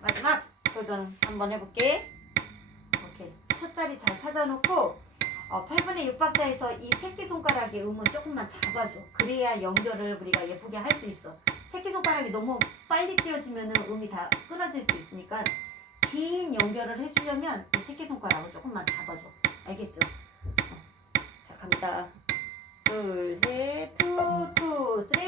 마지막 도전 한번 해볼게. 오케이. 첫 자리 잘 찾아놓고 어, 8분의 6박자에서 이 새끼손가락의 음은 조금만 잡아줘. 그래야 연결을 우리가 예쁘게 할 수 있어. 새끼손가락이 너무 빨리 띄어지면 음이 다 끊어질 수 있으니까 긴 연결을 해주려면 이 새끼손가락을 조금만 잡아줘. 알겠죠? 어. 자, 갑니다. 둘, 셋, 투, 투, 쓰리.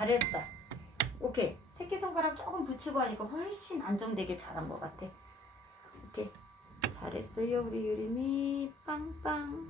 잘했다. 오케이. 새끼손가락 조금 붙이고 하니까 훨씬 안정되게 잘한 것 같아. 오케이. 잘했어요, 우리 유림이. 빵빵.